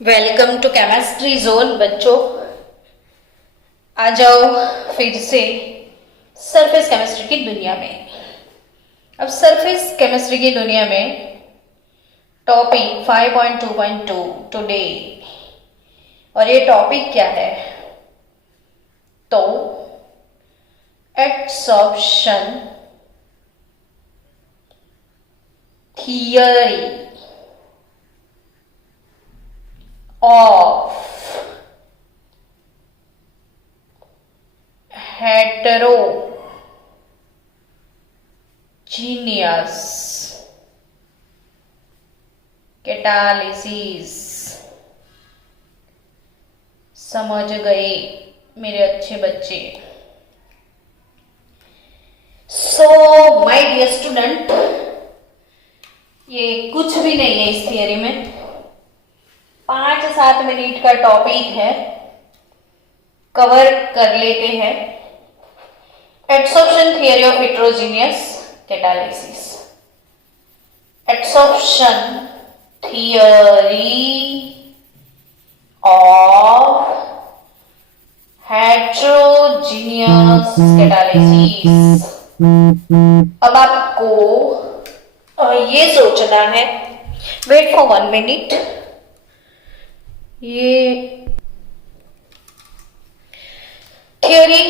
Welcome to chemistry zone बच्चों। आ जाओ फिर से सरफेस केमिस्ट्री की दुनिया में। अब सरफेस केमिस्ट्री की दुनिया में टॉपिक 5.2.2 टुडे, और ये टॉपिक क्या है तो adsorption theory of heterogeneous catalysis। समझ गए मेरे अच्छे बच्चे? सो माय डियर स्टूडेंट, ये कुछ भी नहीं है इस थियरी में, 5-7 मिनट का टॉपिक है, कवर कर लेते हैं। Adsorption theory of heterogeneous catalysis. Adsorption theory of heterogeneous catalysis. अब आपको ये सोचना है, वेट फॉर 1 मिनट। ये थियोरी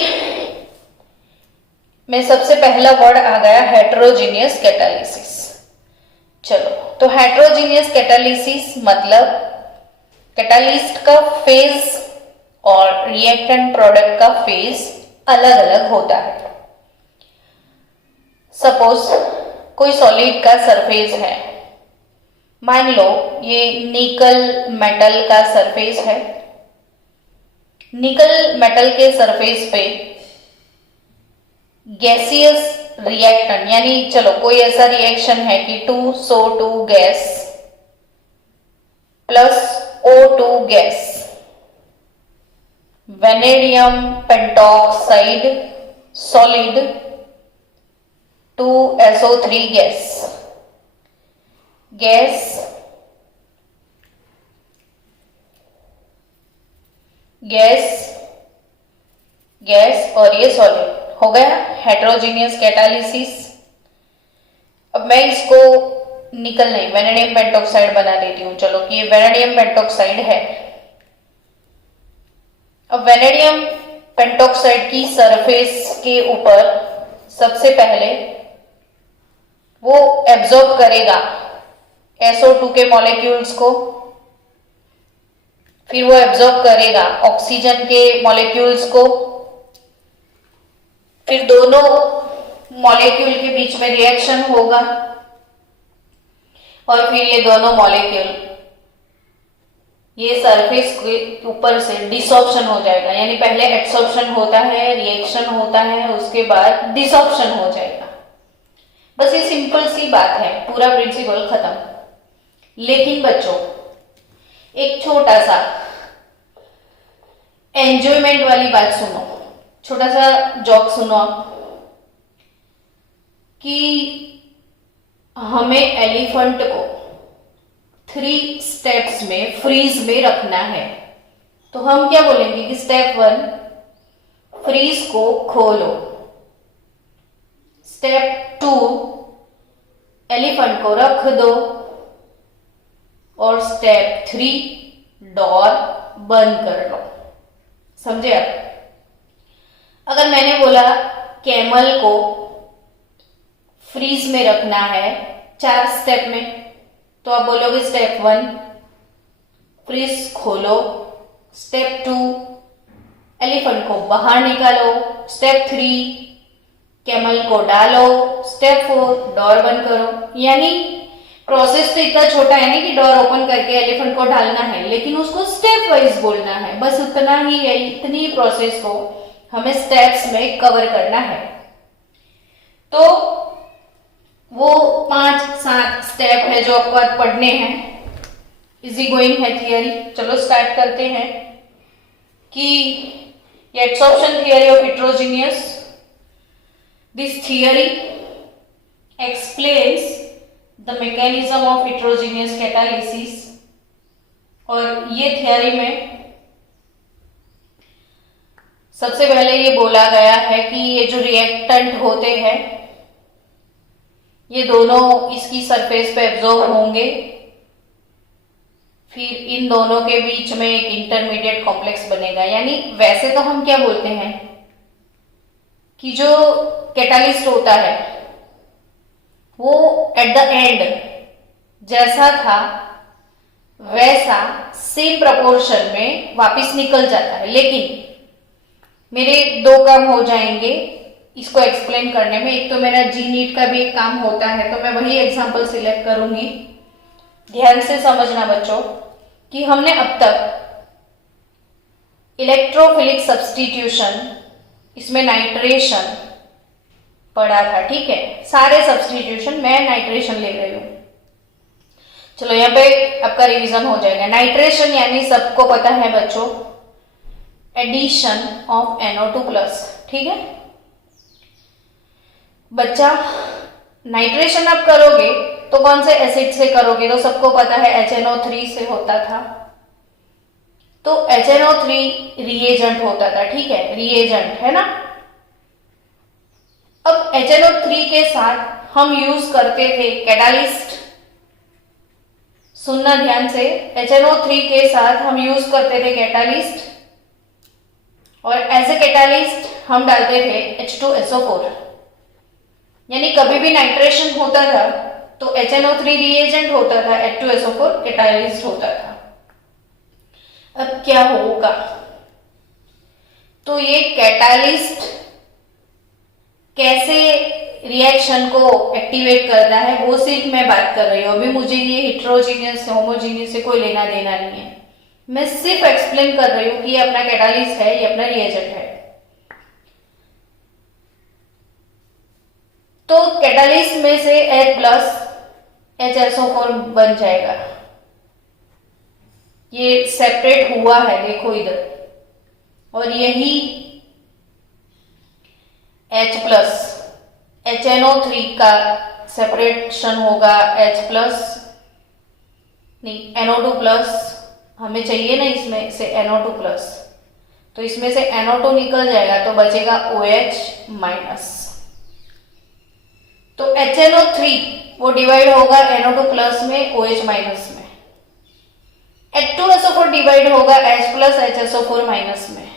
में सबसे पहला वर्ड आ गया हेटेरोजेनियस कैटालिसिस। चलो, तो हेटेरोजेनियस कैटालिसिस मतलब कैटालिस्ट का फेज और रिएक्टेंट प्रोडक्ट का फेज अलग अलग होता है। सपोज कोई सॉलिड का सरफेस है, मान लो ये निकल मेटल का सरफेस है। निकल मेटल के सरफेस पे गैसियस रिएक्टेंट, यानी चलो कोई ऐसा रिएक्शन है कि 2SO2 gas plus O2 gas, vanadium pentoxide solid 2SO3 gas. Gas gas gas और ये सॉलिड हो गया हेटेरोजेनियस कैटालिसिस। अब मैं इसको निकल नहीं वेनेडियम पेंटॉक्साइड बना देती हूं। चलो कि ये वेनेडियम पेंटॉक्साइड है। अब वेनेडियम पेंटॉक्साइड की सरफेस के ऊपर सबसे पहले वो एब्जॉर्ब करेगा SO2 के मॉलिक्यूल्स को, फिर वो एब्जॉर्ब करेगा ऑक्सीजन के मॉलिक्यूल्स को, फिर दोनों मॉलिक्यूल के बीच में रिएक्शन होगा और फिर ये दोनों मॉलिक्यूल ये सरफेस के ऊपर से डिसॉर्प्शन हो जाएगा। यानी पहले एडसॉर्प्शन होता है, रिएक्शन होता है, उसके बाद डिसॉर्प्शन हो जाएगा। बस ये सिंपल सी बात है, पूरा प्रिंसिपल खत्म। लेकिन बच्चों एक छोटा सा एंजॉयमेंट वाली बात सुनो, छोटा सा जॉक सुनो कि हमें एलिफेंट को 3 स्टेप्स में फ्रीज में रखना है। तो हम क्या बोलेंगे कि स्टेप 1 फ्रीज को खोलो, स्टेप 2 एलिफेंट को रख दो, और स्टेप 3 डोर बंद कर लो। समझे आप? अगर मैंने बोला कैमल को फ्रीज में रखना है 4 स्टेप में, तो आप बोलोगे स्टेप 1 फ्रीज खोलो, स्टेप 2 एलिफेंट को बाहर निकालो, स्टेप 3 कैमल को डालो, स्टेप 4 डोर बंद करो। यानी प्रोसेस तो इतना छोटा है नहीं कि डोर ओपन करके एलिफेंट को डालना है, लेकिन उसको स्टेप वाइज बोलना है। बस उतना ही है, इतनी प्रोसेस को हमें स्टेप्स में कवर करना है। तो वो 5-7 स्टेप है जो आपको आज पढ़ने हैं। इजी गोइंग है थियरी। चलो स्टार्ट करते हैं कि adsorption theory of heterogeneous. This theory explains the mechanism of heterogeneous catalysis और ये थियरी में सबसे पहले ये बोला गया है कि ये जो रिएक्टेंट होते हैं ये दोनों इसकी सरफेस पे एब्जॉर्ब होंगे, फिर इन दोनों के बीच में एक इंटरमीडिएट कॉम्प्लेक्स बनेगा। यानी वैसे तो हम क्या बोलते हैं कि जो कैटालिस्ट होता है वो एट द एंड जैसा था वैसा सेम प्रपोर्शन में वापस निकल जाता है, लेकिन मेरे दो काम हो जाएंगे इसको एक्सप्लेन करने में। एक तो मेरा जी नीट का भी एक काम होता है, तो मैं वही एग्जांपल सिलेक्ट करूंगी। ध्यान से समझना बच्चों कि हमने अब तक इलेक्ट्रोफिलिक सब्स्टिट्यूशन, इसमें नाइट्रेशन पढ़ा था, ठीक है। सारे सब्स्टिट्यूशन मैं नाइट्रेशन ले रही हूं। चलो यहाँ पे आपका रिवीजन हो जाएगा। नाइट्रेशन यानी सबको पता है बच्चों एडिशन ऑफ NO2+, ठीक है। बच्चा नाइट्रेशन आप करोगे तो कौन से एसिड से करोगे, तो सबको पता है HNO3 से होता था। तो HNO3 रिएजेंट होता था, ठीक है, रिएजेंट है ना। अब HNO3 के साथ हम यूज करते थे कैटालिस्ट। सुनना ध्यान से, HNO3 के साथ हम यूज करते थे कैटालिस्ट और एज ए कैटालिस्ट हम डालते थे H2SO4। यानी कभी भी नाइट्रेशन होता था तो HNO3 रिएजेंट होता था, H2SO4 कैटालिस्ट होता था। अब क्या होगा, तो ये कैटालिस्ट कैसे रिएक्शन को एक्टिवेट करता है वो सिर्फ मैं बात कर रही हूं। अभी मुझे ये हेट्रोजीनियस होमोजीनियस से कोई लेना देना नहीं है, मैं सिर्फ एक्सप्लेन कर रही हूं कि ये अपना कैटालिस्ट है, ये अपना रिएजेंट है। तो कैटालिस्ट में से H+HSO4 बन जाएगा। ये सेपरेट हुआ है, देखो इधर, और यही H+ HNO3 का सेपरेशन होगा H+ नहीं NO2+, हमें चाहिए ना इसमें से NO2+, तो इसमें से NO2 निकल जाएगा तो बचेगा OH-। तो HNO3 वो डिवाइड होगा NO2+ में, OH- में। H2SO4 डिवाइड होगा H+HSO4- में।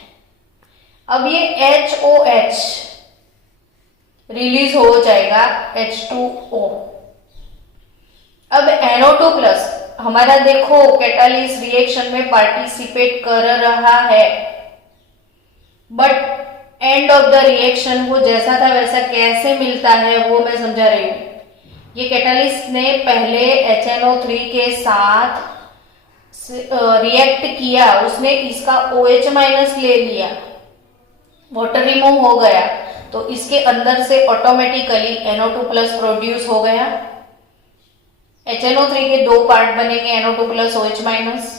अब ये HOH रिलीज हो जाएगा H2O। अब NO2+ हमारा देखो कैटालिस्ट रिएक्शन में पार्टिसिपेट कर रहा है, but end of the reaction वो जैसा था वैसा कैसे मिलता है वो मैं समझा रही हूं। ये कैटालिस्ट ने पहले HNO3 के साथ रिएक्ट किया, उसने इसका OH- ले लिया, वाटर रिमूव हो गया, तो इसके अंदर से ऑटोमेटिकली NO2+ प्रोड्यूस हो गया। HNO3 के दो पार्ट बनेंगे, NO2+, OH-।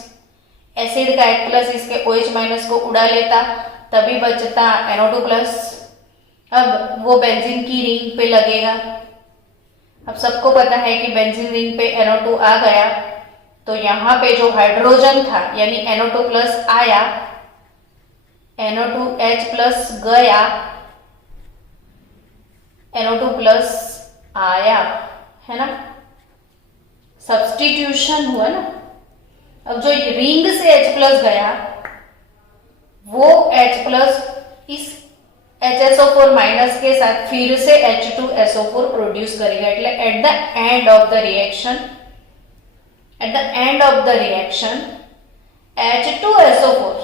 एसिड का H+ इसके OH- को उड़ा लेता, तभी बचता NO2+। अब वो बेंजीन की रिंग पे लगेगा। अब सबको पता है कि बेंजीन रिंग पे NO2 आ गया, तो यहां पे जो हाइड्रोजन था यानी NO2+ आया, NO2H+ गया, NO2+ आया, है ना, सब्स्टिट्यूशन हुआ ना। अब जो रिंग से H+ गया वो H+ इस HSO4- के साथ फिर से H2SO4 प्रोड्यूस करेगा। એટલે at the end of the reaction H2SO4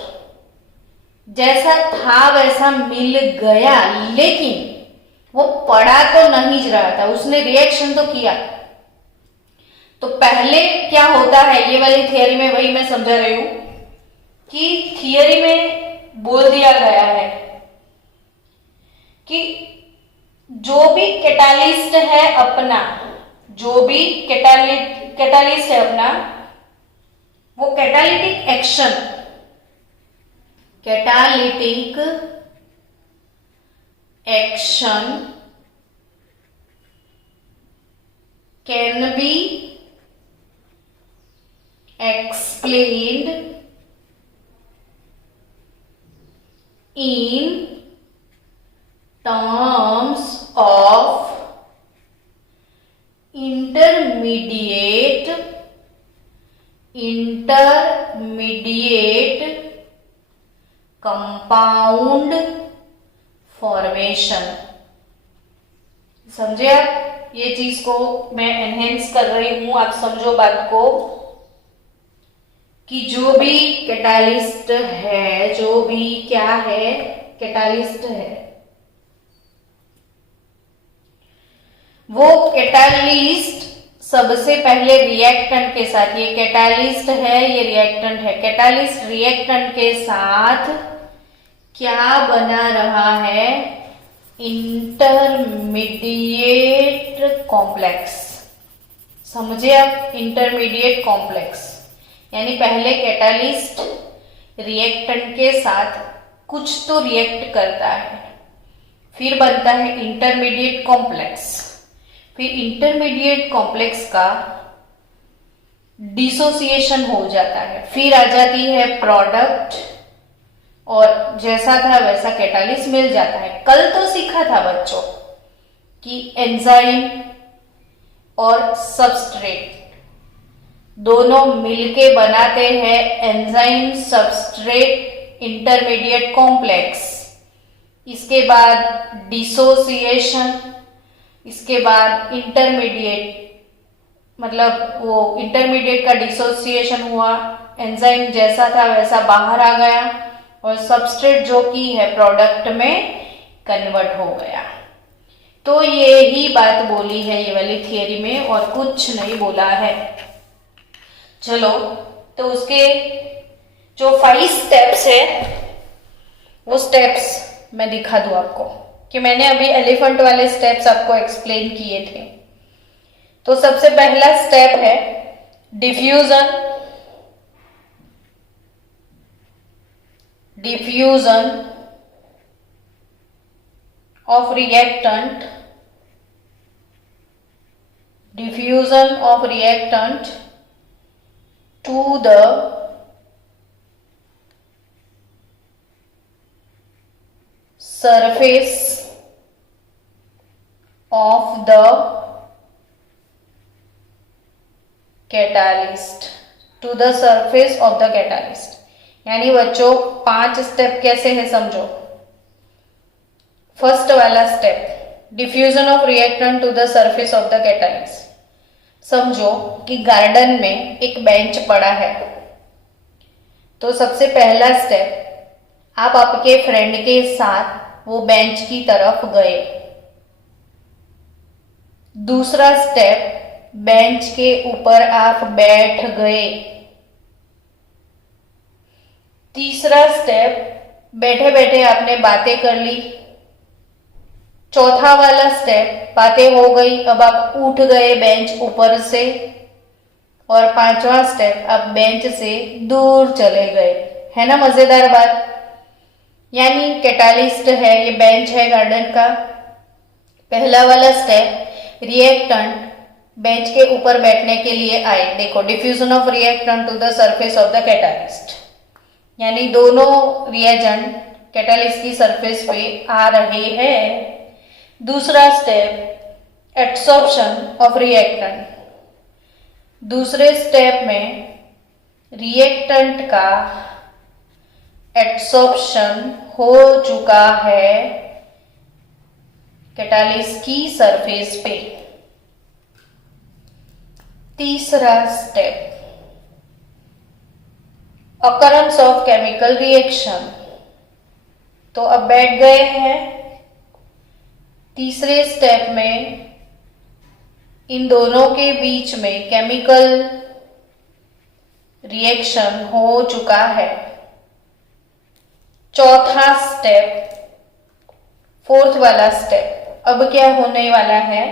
जैसा था वैसा मिल गया, लेकिन वो पड़ा तो नहीं रहा था, उसने रिएक्शन तो किया। तो पहले क्या होता है, ये वाली थियरी में वही मैं समझा रही हूं कि थियरी में बोल दिया गया है कि जो भी कैटालिस्ट है अपना, जो भी कैटालिस्ट है अपना, वो catalytic action can be explained in terms of intermediate compound formation। समझे आप? ये चीज को मैं एनहेंस कर रही हूं, आप समझो बात को कि जो भी कैटालिस्ट है, जो भी क्या है, कैटालिस्ट है, वो कैटालिस्ट सबसे पहले रिएक्टेंट के साथ, ये कैटालिस्ट है, ये रिएक्टेंट है, कैटालिस्ट रिएक्टेंट के साथ क्या बना रहा है? Intermediate complex. समझे आप? इंटरमीडिएट कॉम्प्लेक्स यानी पहले कैटालिस्ट रिएक्टेंट के साथ कुछ तो रिएक्ट करता है, फिर बनता है इंटरमीडिएट कॉम्प्लेक्स, फिर इंटरमीडिएट कॉम्प्लेक्स का डिसोसिएशन हो जाता है, फिर आ जाती है प्रोडक्ट और जैसा था वैसा कैटालिस्ट मिल जाता है। कल तो सीखा था बच्चों कि एंजाइम और सबस्ट्रेट दोनों मिलके बनाते हैं एंजाइम सबस्ट्रेट इंटरमीडिएट कॉम्प्लेक्स। इसके बाद डिसोसिएशन, इसके बाद इंटरमीडिएट, मतलब वो इंटरमीडिएट का डिसोसिएशन हुआ, एंजाइम जैसा था वैसा बाहर आ गया और सबस्ट्रेट जो कि है प्रोडक्ट में कन्वर्ट हो गया। तो ये ही बात बोली है ये वाली थियरी में और कुछ नहीं बोला है। चलो, तो उसके जो 5 स्टेप्स है वो स्टेप्स मैं दिखा दूं आपको कि मैंने अभी एलिफेंट वाले स्टेप्स आपको एक्सप्लेन किए थे। तो सबसे पहला स्टेप है diffusion. Diffusion of reactant, diffusion of reactant to the surface of the catalyst, to the surface of the catalyst। यानी बच्चों 5 स्टेप कैसे है समझो। फर्स्ट वाला step diffusion of reactant to the surface of the catalyst. समझो कि garden में एक बेंच पड़ा है, तो सबसे पहला स्टेप आप आपके फ्रेंड के साथ वो बेंच की तरफ गए। दूसरा स्टेप बेंच के ऊपर आप बैठ गए। तीसरा स्टेप बैठे बैठे आपने बातें कर ली। चौथा वाला स्टेप बातें हो गई, अब आप उठ गए बेंच ऊपर से। और 5वां स्टेप आप बेंच से दूर चले गए। है ना मजेदार बात? यानी कैटालिस्ट है, ये बेंच है गार्डन का। पहला वाला स्टेप रिएक्टेंट बेंच के ऊपर बैठने के लिए आए। देखो, diffusion of reactant to the surface of the catalyst, यानी दोनों रिएजेंट कैटालिस्ट की सरफेस पे आ रहे हैं। दूसरा स्टेप एब्सॉर्प्शन ऑफ रिएक्टेंट। दूसरे स्टेप में रिएक्टेंट का एब्सॉर्प्शन हो चुका है कैटालिस्ट की सरफेस पे। तीसरा step occurrence of chemical reaction. तो अब बैठ गए हैं। तीसरे स्टेप में इन दोनों के बीच में केमिकल रिएक्शन हो चुका है। चौथा स्टेप, फोर्थ वाला स्टेप, अब क्या होने वाला है?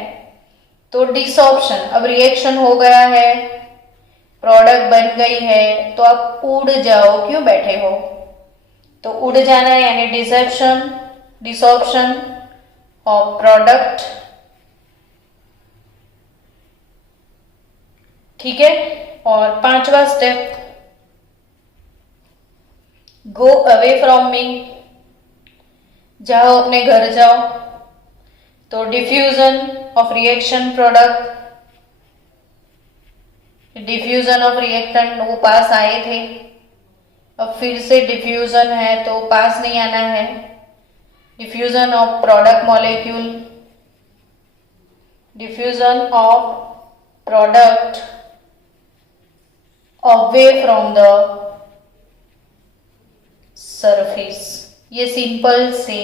तो डिसॉर्प्शन। अब रिएक्शन हो गया है, प्रोडक्ट बन गई है, तो आप उड़ जाओ। क्यों बैठे हो? तो उड़ जाना यानी डिसॉर्प्शन ऑफ प्रोडक्ट। ठीक है, और पांचवा step, go away from me, जाओ अपने घर जाओ। तो diffusion of reaction product, diffusion of reactant वो पास आए थे, अब फिर से डिफ्यूजन है तो पास नहीं आना है। Diffusion of product molecule, diffusion of product away from the surface. ये सिंपल से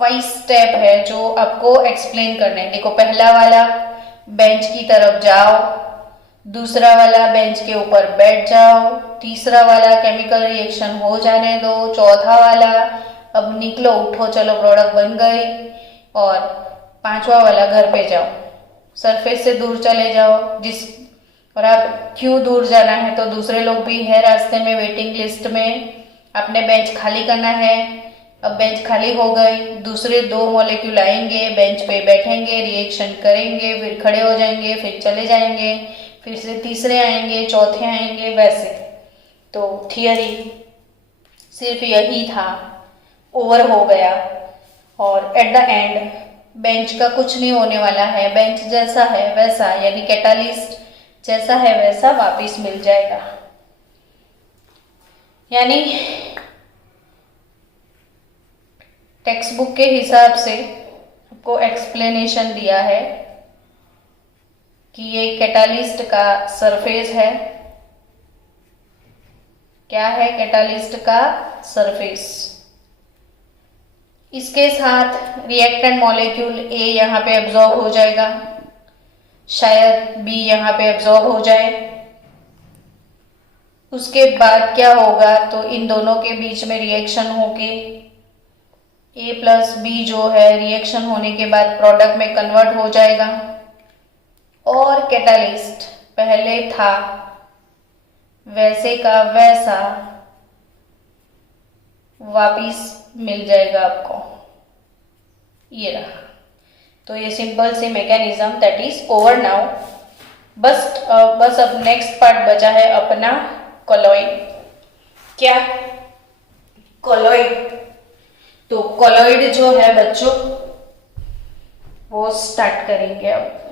5 स्टेप है जो आपको एक्सप्लेन करना है। देखो, पहला वाला बेंच की तरफ जाओ, दूसरा वाला बेंच के ऊपर बैठ जाओ, तीसरा वाला केमिकल रिएक्शन हो जाने दो, चौथा वाला अब निकलो उठो चलो प्रोडक्ट बन गई, और पांचवा वाला घर पे जाओ, सरफेस से दूर चले जाओ। और आप क्यों दूर जाना है, तो दूसरे लोग भी है रास्ते में वेटिंग लिस्ट में, आपने बेंच खाली करना है। अब बेंच खाली हो गई, दूसरे 2 मॉलिक्यूल आएंगे, बेंच पे बैठेंगे, रिएक्शन करेंगे, फिर खड़े हो जाएंगे, फिर चले जाएंगे, फिर से तीसरे आएंगे, चौथे आएंगे, वैसे। तो थियरी सिर्फ यही था, ओवर हो गया, और एट द एंड बेंच का कुछ नहीं होने वाला है। बेंच जैसा है वैसा, यानी कैटालिस्ट जैसा है वैसा वापिस मिल जाएगा। यानी टेक्स्ट बुक के हिसाब से आपको एक्सप्लेनेशन दिया है कि ये कैटालिस्ट का सरफेस है। क्या है कैटालिस्ट का सरफेस? इसके साथ रिएक्टेंट मॉलिक्यूल ए यहाँ पे एब्जॉर्ब हो जाएगा, शायद बी यहाँ पे एब्जॉर्ब हो जाए। उसके बाद क्या होगा, तो इन दोनों के बीच में रिएक्शन होके ए प्लस बी जो है रिएक्शन होने के बाद प्रोडक्ट में कन्वर्ट हो जाएगा, और कैटालिस्ट पहले था वैसे का वैसा वापिस मिल जाएगा आपको। ये रहा। तो ये सिंपल सी mechanism that is over now. बस अब नेक्स्ट पार्ट बचा है अपना कोलॉइड। क्या कोलॉइड? तो कोलॉइड जो है बच्चों वो स्टार्ट करेंगे अब।